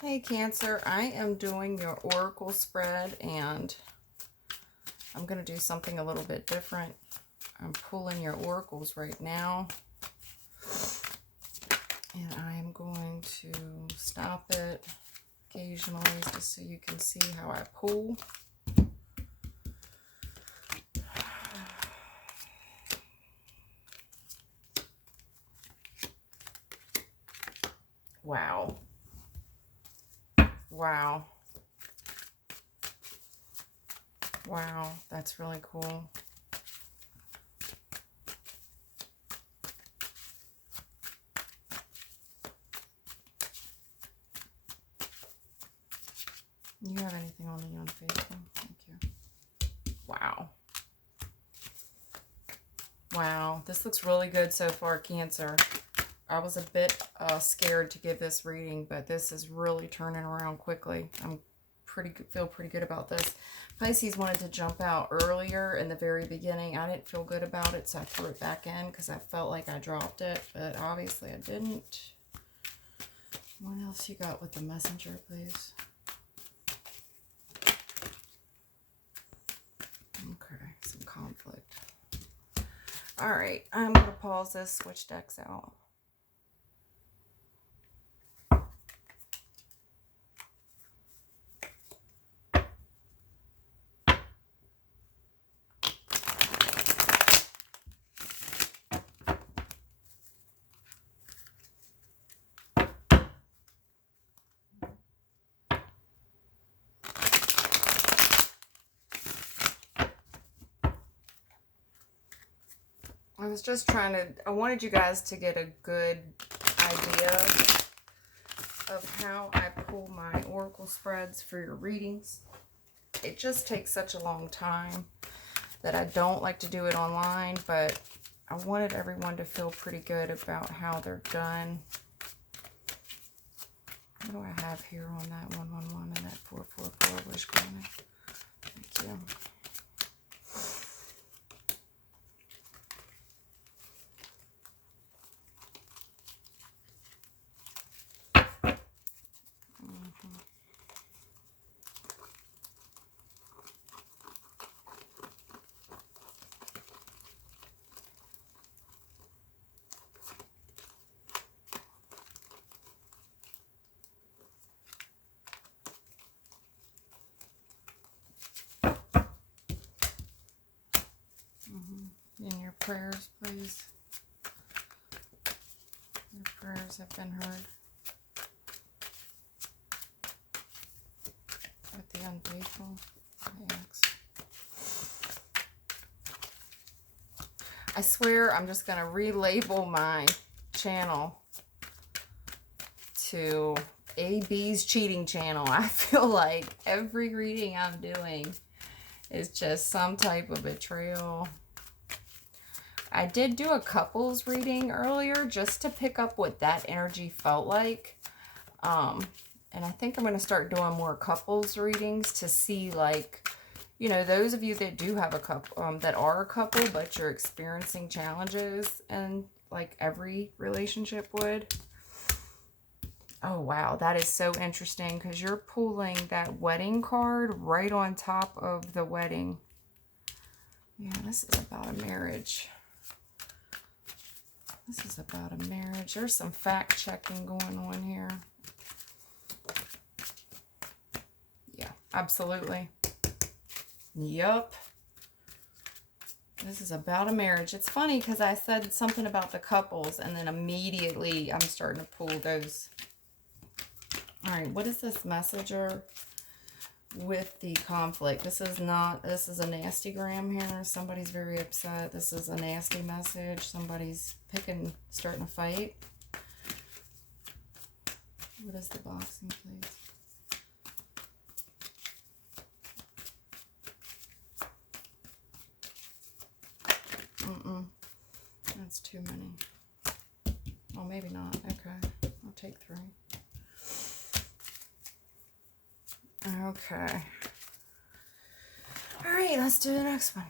Hey Cancer, I am doing your oracle spread and I'm going to do something a little bit different. I'm pulling your oracles right now and I'm going to stop it occasionally just so you can see how I pull. Wow. Wow. Wow, that's really cool. You have anything on the unfaithful? Thank you. Wow. Wow, this looks really good so far, Cancer. I was a bit scared to give this reading, but this is really turning around quickly. I'm feel pretty good about this. Pisces wanted to jump out earlier in the very beginning. I didn't feel good about it, so I threw it back in because I felt like I dropped it, but obviously I didn't. What else you got with the messenger, please? Okay, some conflict. All right, I'm going to pause this, switch decks out. I was just trying to, I wanted you guys to get a good idea of how I pull my oracle spreads for your readings. It just takes such a long time that I don't like to do it online, but I wanted everyone to feel pretty good about how they're done. What do I have here on that 111 and that 444? Wish granted. Thank you. In your prayers, please. Your prayers have been heard. With the unfaithful, I swear I'm just going to relabel my channel to AB's Cheating Channel. I feel like every reading I'm doing is just some type of betrayal. I did do a couples reading earlier just to pick up what that energy felt like. And I think I'm going to start doing more couples readings to see, like, you know, those of you that do have a couple, that are a couple, but you're experiencing challenges, and like every relationship would. Oh, wow. That is so interesting because you're pulling that wedding card right on top of the wedding. Yeah, this is about a marriage. This is about a marriage. There's some fact checking going on here. Yeah, absolutely. Yup. This is about a marriage. It's funny because I said something about the couples and then immediately I'm starting to pull those. All right, what is this messenger with the conflict? This is a nasty gram here. Somebody's very upset. This is a nasty message. Somebody's starting a fight. What is the boxing, please? That's too many. Oh, maybe not. Okay. I'll take 3. Okay. All right, let's do the next one.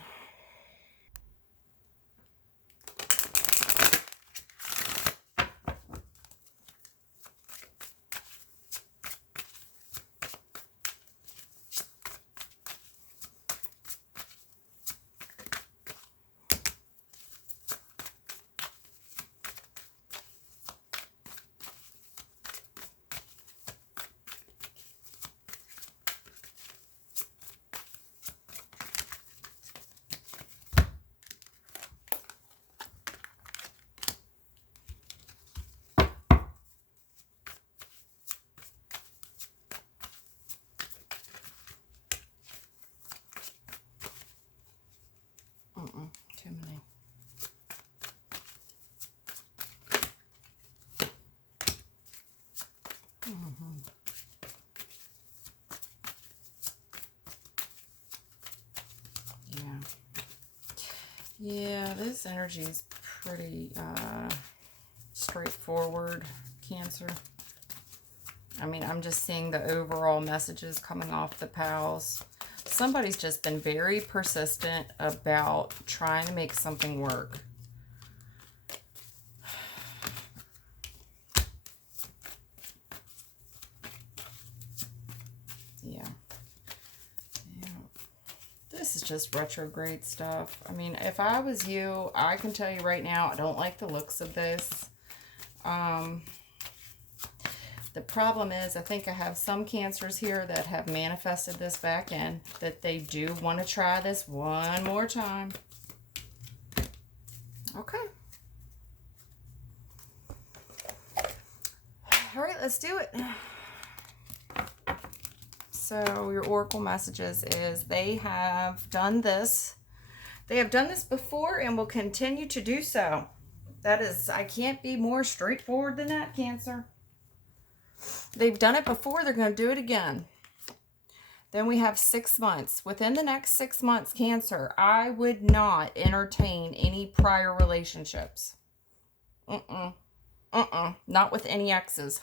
Mhm. Yeah. Yeah, this energy is pretty straightforward, Cancer. I mean, I'm just seeing the overall messages coming off the pals. Somebody's just been very persistent about trying to make something work. Yeah. Yeah. This is just retrograde stuff. I mean, if I was you, I can tell you right now, I don't like the looks of this. The problem is, I think I have some Cancers here that have manifested this back in, that they do want to try this one more time. Okay. All right, let's do it. So your oracle messages is they have done this. They have done this before and will continue to do so. That is, I can't be more straightforward than that, Cancer. They've done it before. They're going to do it again. Then we have 6 months. Within the next 6 months, Cancer, I would not entertain any prior relationships. Not with any exes.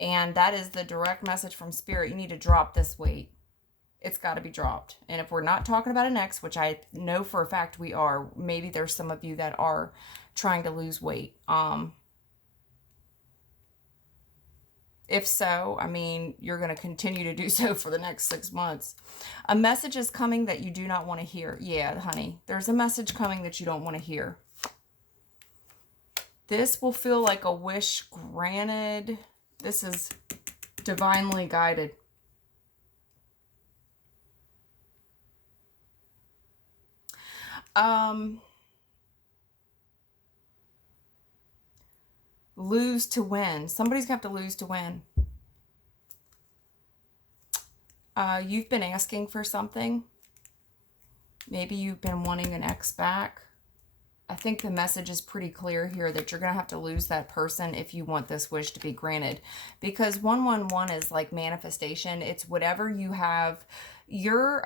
And that is the direct message from Spirit. You need to drop this weight. It's got to be dropped. And if we're not talking about an ex, which I know for a fact we are, maybe there's some of you that are trying to lose weight. If so, I mean, you're going to continue to do so for the next 6 months. A message is coming that you do not want to hear. Yeah, honey, there's a message coming that you don't want to hear. This will feel like a wish granted. This is divinely guided. Lose to win. Somebody's going to have to lose to win. You've been asking for something. Maybe you've been wanting an ex back. I think the message is pretty clear here that you're going to have to lose that person if you want this wish to be granted. Because 111 is like manifestation. It's whatever you have. Your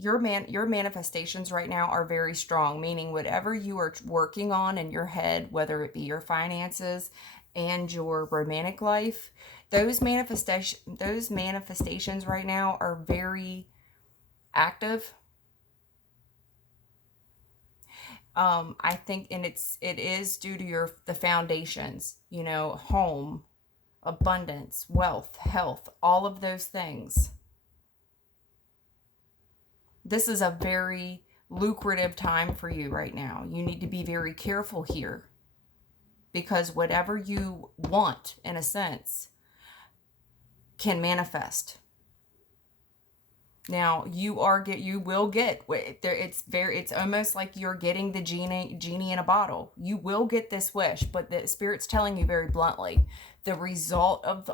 manifestations right now are very strong, meaning whatever you are working on in your head, whether it be your finances and your romantic life, those manifestations right now are very active. I think, and it is due to the foundations, you know, home, abundance, wealth, health, all of those things. This is a very lucrative time for you right now. You need to be very careful here, because whatever you want, in a sense, can manifest. Now you will get it's almost like you're getting the genie in a bottle. You will get this wish, but the Spirit's telling you very bluntly the result of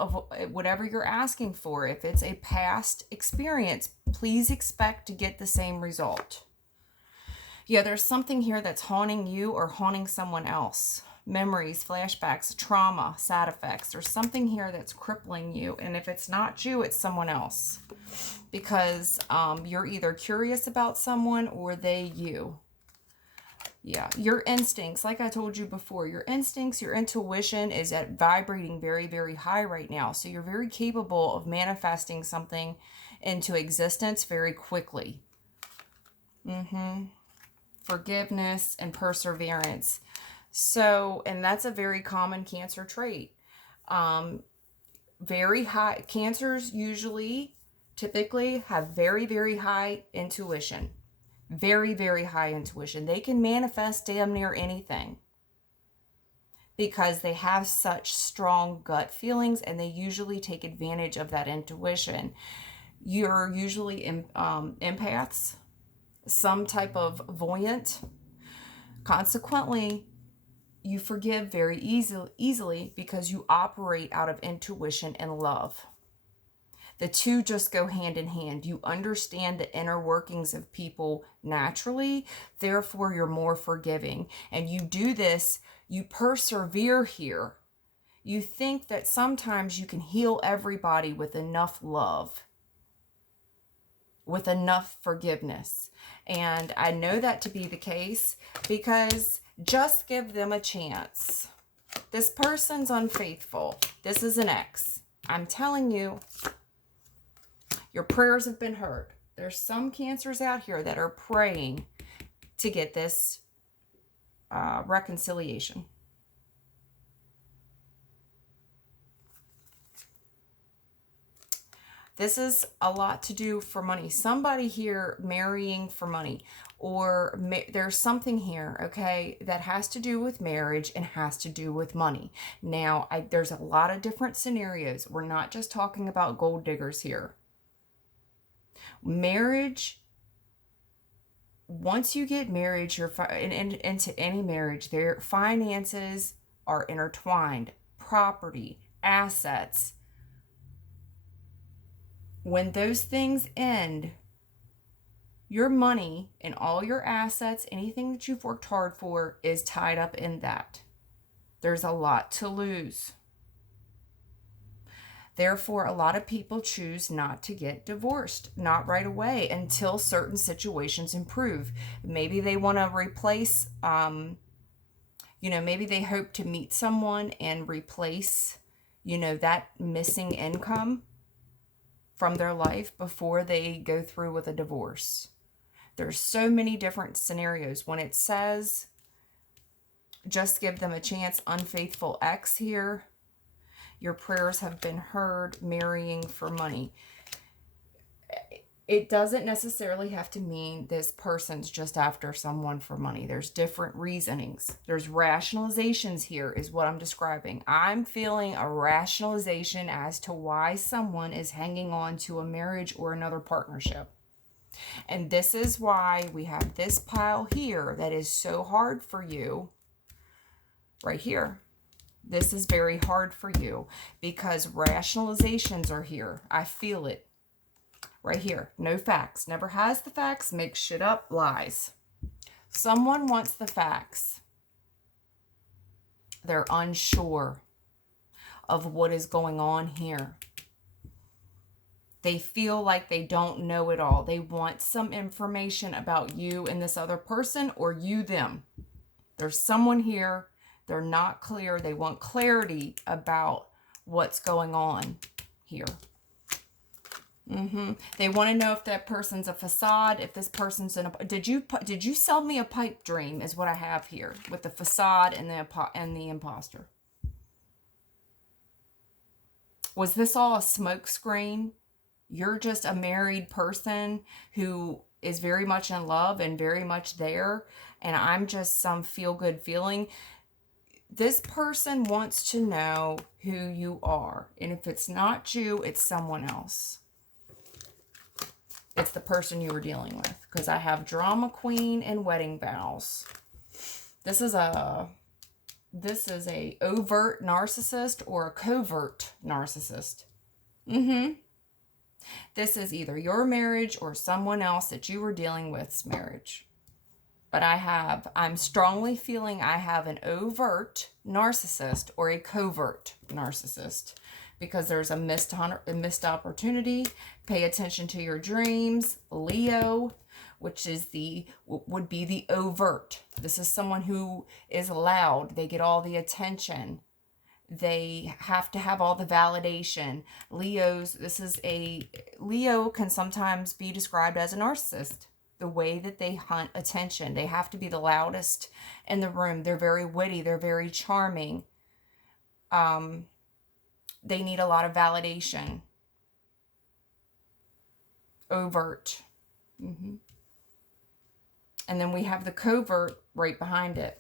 whatever you're asking for. If it's a past experience, please expect to get the same result. Yeah, there's something here that's haunting you or haunting someone else. Memories, flashbacks, trauma, side effects. There's something here that's crippling you. And if it's not you, it's someone else. Because you're either curious about someone or they you. Yeah, your instincts, like I told you before, your instincts, your intuition is at vibrating very, very high right now. So you're very capable of manifesting something into existence very quickly. Forgiveness and perseverance. So, and that's a very common Cancer trait. Very high, Cancers typically have very, very high intuition. Very, very high intuition. They can manifest damn near anything because they have such strong gut feelings, and they usually take advantage of that intuition. You're usually empaths, some type of voyant. Consequently, you forgive very easily because you operate out of intuition and love. The two just go hand in hand. You understand the inner workings of people naturally, therefore you're more forgiving. And you do this, you persevere here. You think that sometimes you can heal everybody with enough love, with enough forgiveness. And I know that to be the case because just give them a chance. This person's unfaithful. This is an ex. I'm telling you, your prayers have been heard. There's some Cancers out here that are praying to get this reconciliation. This is a lot to do for money. Somebody here marrying for money, or there's something here, okay, that has to do with marriage and has to do with money. Now, there's a lot of different scenarios. We're not just talking about gold diggers here. Marriage, once you get married, you're into any marriage, their finances are intertwined. Property, assets. When those things end, your money and all your assets, anything that you've worked hard for, is tied up in that. There's a lot to lose. Therefore, a lot of people choose not to get divorced, not right away, until certain situations improve. Maybe they want to replace, maybe they hope to meet someone and replace, that missing income from their life before they go through with a divorce. There's so many different scenarios. When it says, just give them a chance, unfaithful ex here, your prayers have been heard, marrying for money. It doesn't necessarily have to mean this person's just after someone for money. There's different reasonings. There's rationalizations here is what I'm describing. I'm feeling a rationalization as to why someone is hanging on to a marriage or another partnership. And this is why we have this pile here that is so hard for you right here. This is very hard for you because rationalizations are here. I feel it. Right here, no facts. Never has the facts, makes shit up, lies. Someone wants the facts. They're unsure of what is going on here. They feel like they don't know it all. They want some information about you and this other person, or you them. There's someone here, they're not clear. They want clarity about what's going on here. They want to know if that person's a facade, if this person's in a... Did you sell me a pipe dream is what I have here with the facade and the imposter. Was this all a smoke screen? You're just a married person who is very much in love and very much there, and I'm just some feel-good feeling. This person wants to know who you are, and if it's not you, it's someone else. It's the person you were dealing with, because I have drama queen and wedding vows. This is a overt narcissist or a covert narcissist. This is either your marriage or someone else that you were dealing with's marriage. But I'm strongly feeling I have an overt narcissist or a covert narcissist. Because there's a missed opportunity. Pay attention to your dreams. Leo, which would be the overt. This is someone who is loud. They get all the attention. They have to have all the validation. Leo can sometimes be described as a narcissist. The way that they hunt attention. They have to be the loudest in the room. They're very witty. They're very charming. They need a lot of validation. Overt. And then we have the covert right behind it.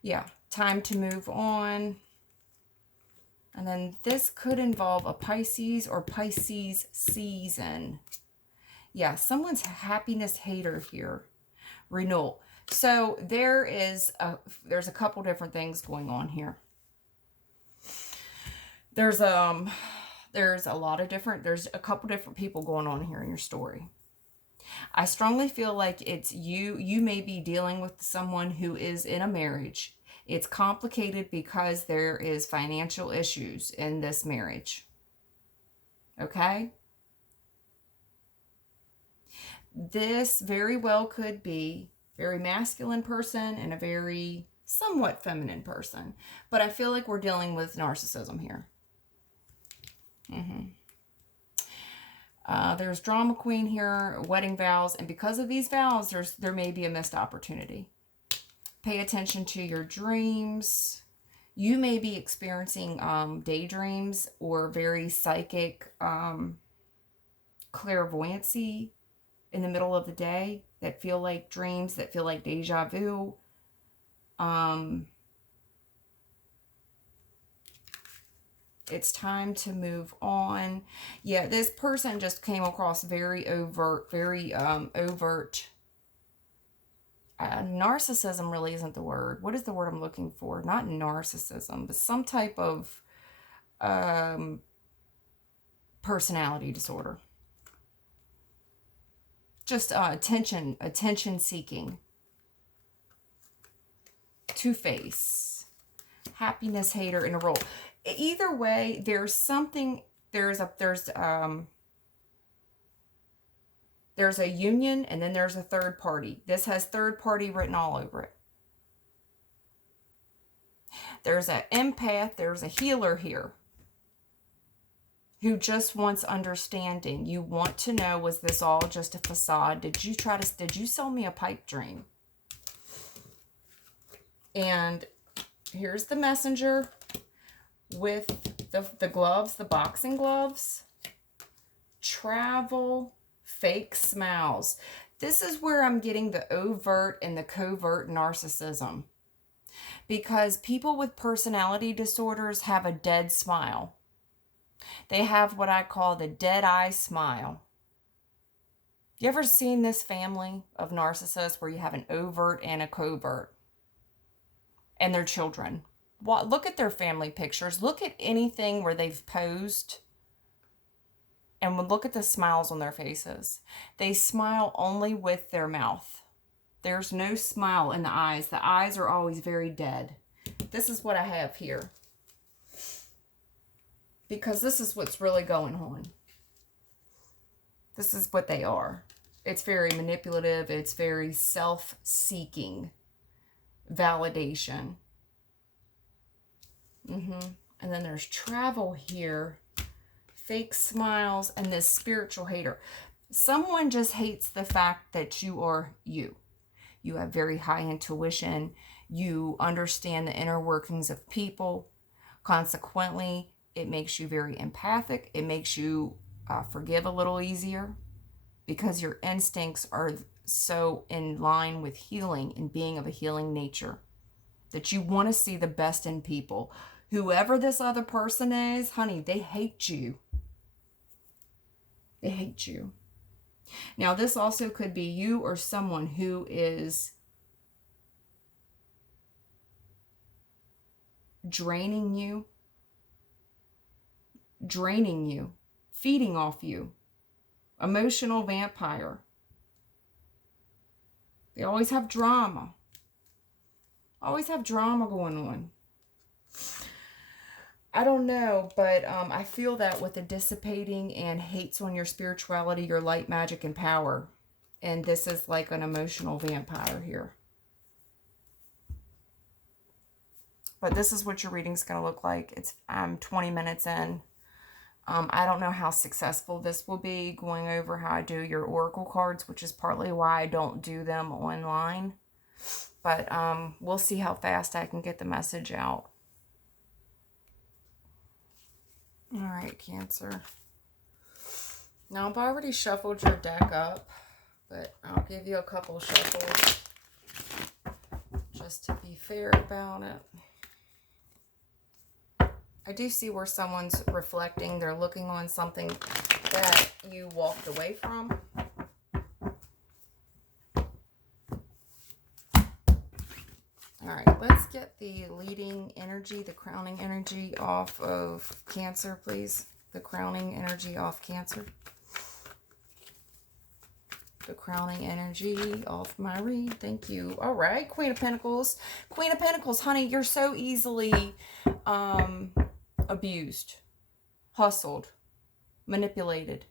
Yeah, time to move on. And then this could involve a Pisces or Pisces season. Yeah, someone's a happiness hater here. Renewal. So there's a couple different things going on here. There's a couple different people going on here in your story. I strongly feel like it's you may be dealing with someone who is in a marriage. It's complicated because there is financial issues in this marriage. Okay? This very well could be a very masculine person and a very somewhat feminine person. But I feel like we're dealing with narcissism here. There's drama queen here, wedding vows, and because of these vows, there may be a missed opportunity. Pay attention to your dreams. You may be experiencing daydreams or very psychic clairvoyancy in the middle of the day that feel like dreams, that feel like deja vu. It's time to move on. Yeah, this person just came across very overt, narcissism really isn't the word. What is the word I'm looking for? Not narcissism, but some type of personality disorder. Just attention seeking. Two-face. Happiness hater in a role. Either way, there's something, there's a union and then there's a third party. This has third party written all over it. There's an empath, there's a healer here who just wants understanding. You want to know, was this all just a facade? Did you sell me a pipe dream? And here's the messenger with the gloves, the boxing gloves. Travel, fake smiles. This is where I'm getting the overt and the covert narcissism. Because people with personality disorders have a dead smile. They have what I call the dead eye smile. You ever seen this family of narcissists where you have an overt and a covert? And their children. Look at their family pictures. Look at anything where they've posed. And look at the smiles on their faces. They smile only with their mouth. There's no smile in the eyes. The eyes are always very dead. This is what I have here. Because this is what's really going on. This is what they are. It's very manipulative. It's very self-seeking. Validation. And then there's travel here. Fake smiles. And this spiritual hater. Someone just hates the fact that you are you. You have very high intuition. You understand the inner workings of people. Consequently, it makes you very empathic. It makes you forgive a little easier. Because your instincts are so in line with healing and being of a healing nature. That you want to see the best in people. Whoever this other person is, honey, they hate you. They hate you. Now, this also could be you or someone who is draining you, feeding off you. Emotional vampire. They always have drama. Always have drama going on. I don't know, but I feel that with the dissipating and hates on your spirituality, your light, magic, and power. And this is like an emotional vampire here. But this is what your reading's going to look like. I'm 20 minutes in. I don't know how successful this will be, going over how I do your oracle cards, which is partly why I don't do them online. But we'll see how fast I can get the message out. All right, Cancer. Now, I've already shuffled your deck up, but I'll give you a couple shuffles just to be fair about it. I do see where someone's reflecting. They're looking on something that you walked away from. All right, let's get the leading energy, the crowning energy off of Cancer, please. The crowning energy off Cancer. the crowning energy off my read. Thank you. All right, Queen of Pentacles. Queen of Pentacles, honey, you're so easily abused, hustled, manipulated.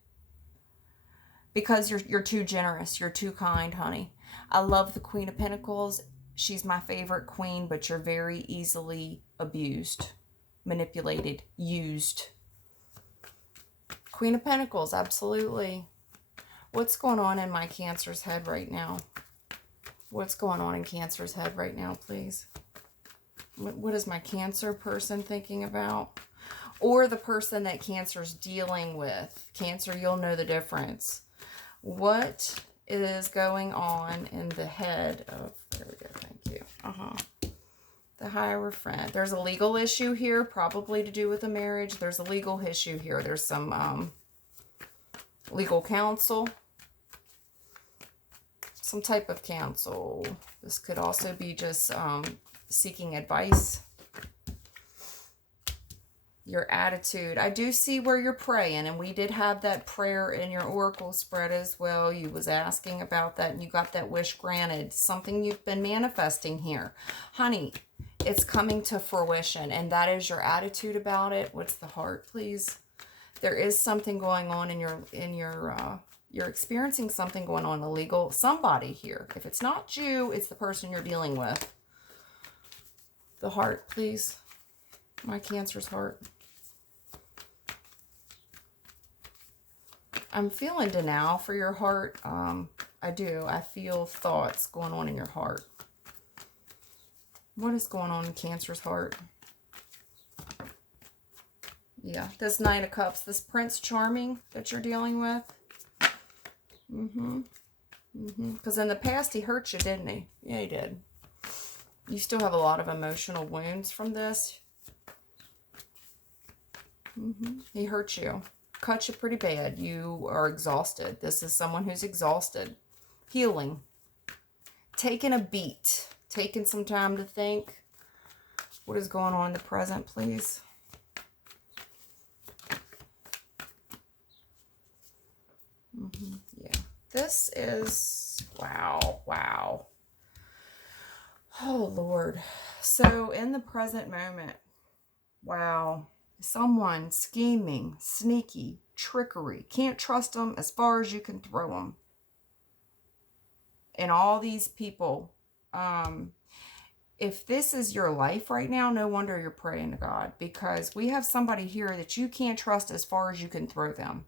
Because you're too generous. You're too kind, honey. I love the Queen of Pentacles. She's my favorite queen, but you're very easily abused, manipulated, used. Queen of Pentacles, absolutely. What's going on in my Cancer's head right now? What's going on in Cancer's head right now, please? What is my Cancer person thinking about? Or the person that Cancer's dealing with. Cancer, you'll know the difference. What is going on in the head of, there we go, thank you. The Hierophant. There's a legal issue here, probably to do with a marriage. There's a legal issue here. There's some legal counsel. Some type of counsel. This could also be just seeking advice. Your attitude. I do see where you're praying, and we did have that prayer in your oracle spread as well. You was asking about that, and you got that wish granted. Something you've been manifesting here. Honey, it's coming to fruition, and that is your attitude about it. What's the heart, please? There is something going on you're experiencing something going on illegal. Somebody here. If it's not you, it's the person you're dealing with. The heart, please. My Cancer's heart. I'm feeling denial for your heart. I do. I feel thoughts going on in your heart. What is going on in Cancer's heart? Yeah, this Knight of Cups, this Prince Charming that you're dealing with. Because in the past, he hurt you, didn't he? Yeah, he did. You still have a lot of emotional wounds from this. He hurt you. Cut you pretty bad. You are exhausted. This is someone who's exhausted. Healing. Taking a beat. Taking some time to think. What is going on in the present, please? Yeah. This is... Wow. Wow. Oh, Lord. So, in the present moment, wow. Someone scheming, sneaky, trickery. Can't trust them as far as you can throw them. And all these people, if this is your life right now, no wonder you're praying to God. Because we have somebody here that you can't trust as far as you can throw them.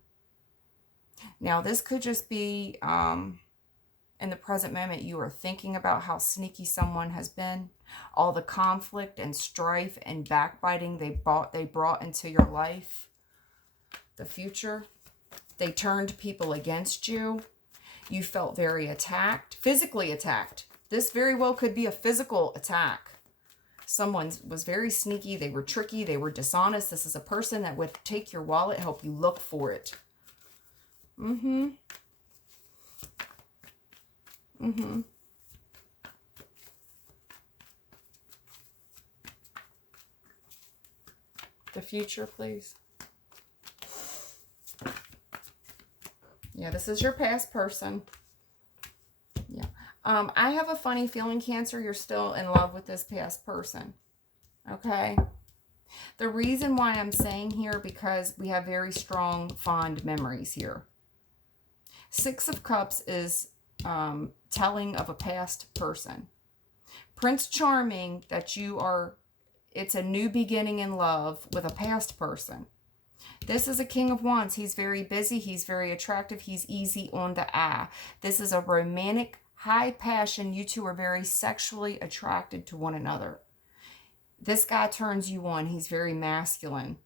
Now, this could just be, in the present moment, you are thinking about how sneaky someone has been. All the conflict and strife and backbiting they brought into your life. The future. They turned people against you. You felt very attacked. Physically attacked. This very well could be a physical attack. Someone was very sneaky. They were tricky. They were dishonest. This is a person that would take your wallet, help you look for it. The future, please. Yeah, this is your past person. Yeah. I have a funny feeling, Cancer, you're still in love with this past person. Okay? The reason why I'm saying here, because we have very strong, fond memories here. Six of Cups is telling of a past person. Prince Charming, that you are, it's a new beginning in love with a past person. This is a King of Wands. He's very busy. He's very attractive. He's easy on the eye. This is a romantic, high passion. You two are very sexually attracted to one another. This guy turns you on. He's very masculine.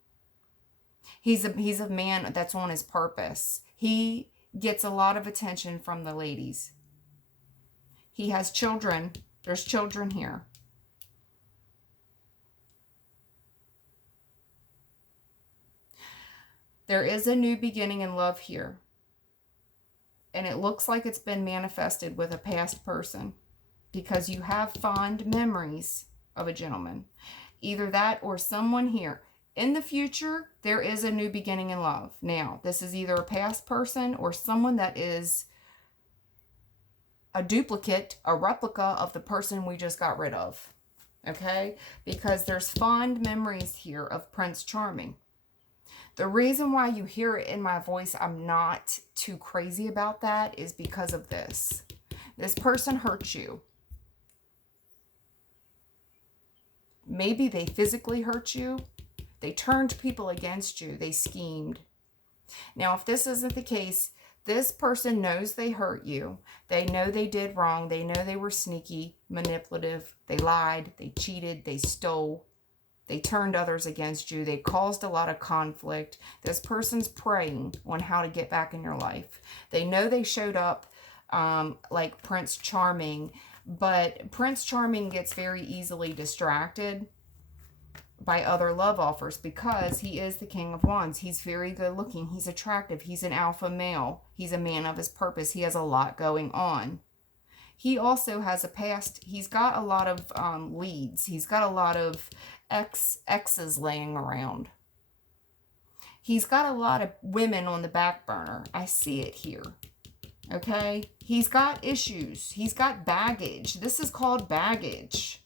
He's a man that's on his purpose. He gets a lot of attention from the ladies. He has children. There's children here. There is a new beginning in love here. And it looks like it's been manifested with a past person. Because you have fond memories of a gentleman. Either that or someone here. In the future, there is a new beginning in love. Now, this is either a past person or someone that is a duplicate, a replica of the person we just got rid of. Okay? Because there's fond memories here of Prince Charming. The reason why you hear it in my voice, I'm not too crazy about that, is because of this. This person hurt you. Maybe they physically hurt you. They turned people against you. They schemed. Now, if this isn't the case, this person knows they hurt you. They know they did wrong. They know they were sneaky, manipulative. They lied. They cheated. They stole. They turned others against you. They caused a lot of conflict. This person's praying on how to get back in your life. They know they showed up like Prince Charming, but Prince Charming gets very easily distracted by other love offers because he is the King of Wands. He's very good looking. He's attractive. He's an alpha male. He's a man of his purpose. He has a lot going on. He also has a past. He's got a lot of leads. He's got a lot of exes laying around. He's got a lot of women on the back burner. I see it here. Okay? He's got issues. He's got baggage. This is called baggage.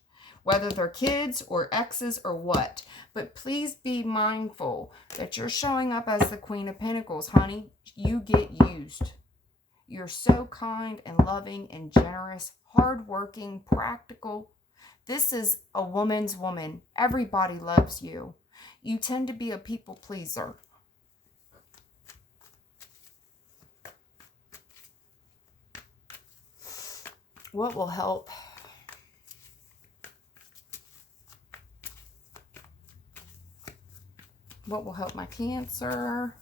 Whether they're kids or exes or what. But please be mindful that you're showing up as the Queen of Pentacles, honey. You get used. You're so kind and loving and generous, hardworking, practical. This is a woman's woman. Everybody loves you. You tend to be a people pleaser. What will help? What will help my Cancer?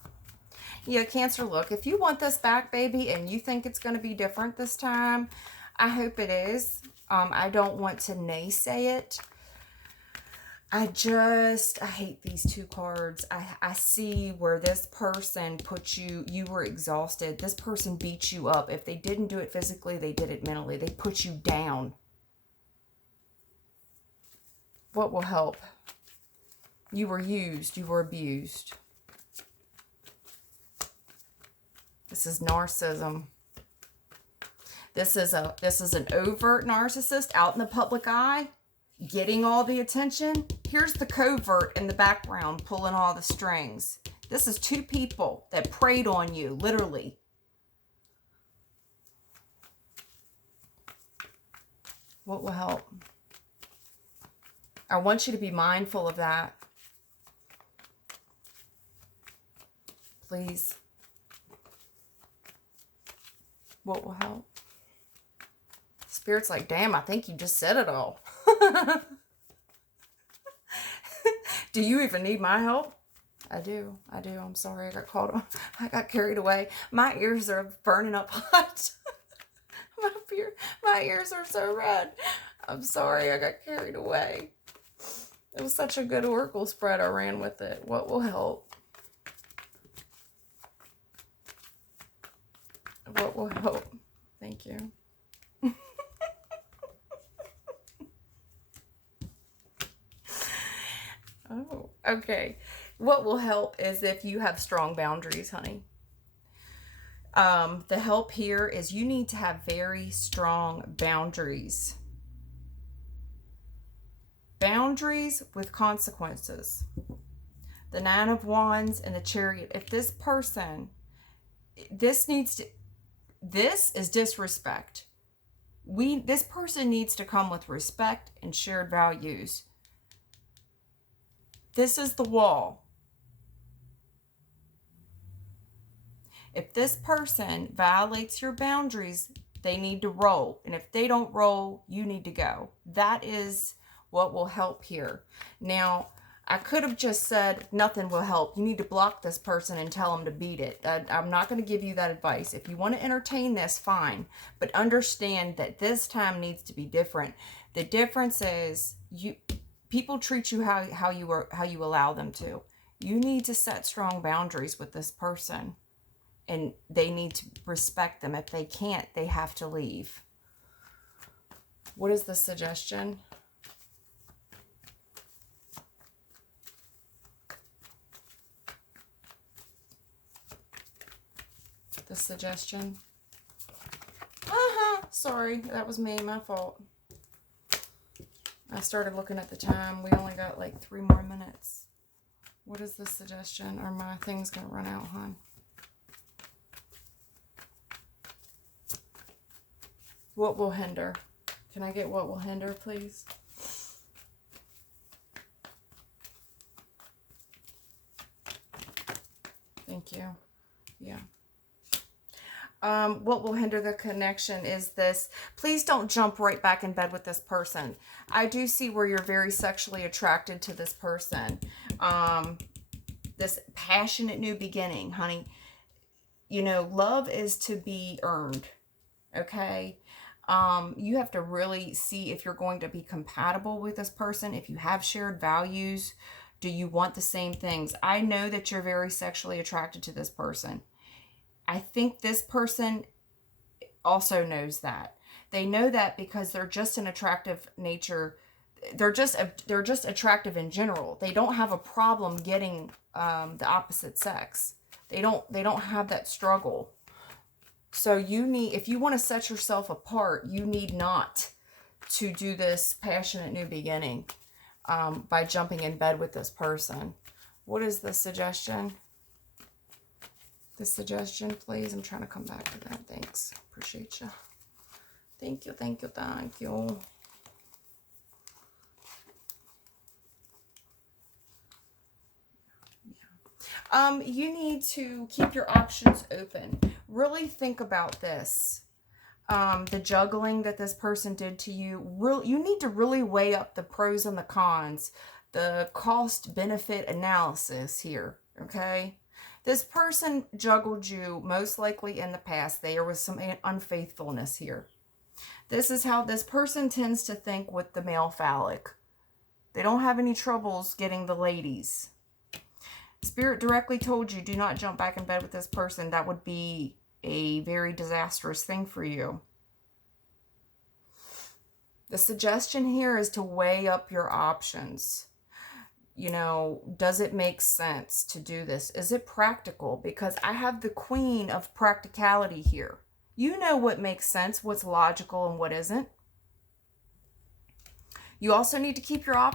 Yeah, Cancer, look, if you want this back, baby, and you think it's going to be different this time, I hope it is. I don't want to naysay it. I hate these two cards. I see where this person put you were exhausted. This person beat you up. If they didn't do it physically, they did it mentally. They put you down. What will help? You were used. You were abused. This is narcissism. This is an overt narcissist out in the public eye, getting all the attention. Here's the covert in the background, pulling all the strings. This is two people that preyed on you, literally. What will help? I want you to be mindful of that. Please. What will help? Spirit's like, damn, I think you just said it all. Do you even need my help? I do. I'm sorry. I got caught on. I got carried away. My ears are burning up hot. My ears are so red. I'm sorry. I got carried away. It was such a good oracle spread. I ran with it. What will help? What will help? Thank you. Oh, okay. What will help is if you have strong boundaries, honey. The help here is you need to have very strong boundaries. Boundaries with consequences. The Nine of Wands and the Chariot. If this person, this is disrespect. This person needs to come with respect and shared values. This is the wall. If this person violates your boundaries, they need to roll. And if they don't roll, you need to go. That is what will help here. Now, I could have just said nothing will help. You need to block this person and tell them to beat it. I'm not going to give you that advice. If you want to entertain this, fine. But understand that this time needs to be different. The difference is people treat you how you allow them to. You need to set strong boundaries with this person. And they need to respect them. If they can't, they have to leave. What is the suggestion? The suggestion. Sorry, that was me, my fault. I started looking at the time. We only got like 3 more minutes. What is the suggestion? Or my thing's gonna run out, hon? What will hinder? Can I get what will hinder, please? Thank you. Yeah. What will hinder the connection is this. Please don't jump right back in bed with this person. I do see where you're very sexually attracted to this person. This passionate new beginning, honey. You know, love is to be earned. Okay? You have to really see if you're going to be compatible with this person, if you have shared values. Do you want the same things? I know that you're very sexually attracted to this person. I think this person also knows that. They know that because they're just an attractive nature. They're just attractive in general. They don't have a problem getting the opposite sex. They don't have that struggle. So you need, if you want to set yourself apart, you need not to do this passionate new beginning by jumping in bed with this person. What is the suggestion? The suggestion, please. I'm trying to come back to that. Thanks. Appreciate you. Thank you, thank you, thank you. You need to keep your options open. Really think about this. The juggling that this person did to you. You need to really weigh up the pros and the cons. The cost-benefit analysis here, okay? This person juggled you most likely in the past. There was some unfaithfulness here. This is how this person tends to think with the male phallic. They don't have any troubles getting the ladies. Spirit directly told you, do not jump back in bed with this person. That would be a very disastrous thing for you. The suggestion here is to weigh up your options. You know, does it make sense to do this? Is it practical? Because I have the queen of practicality here. You know what makes sense, what's logical and what isn't. You also need to keep your options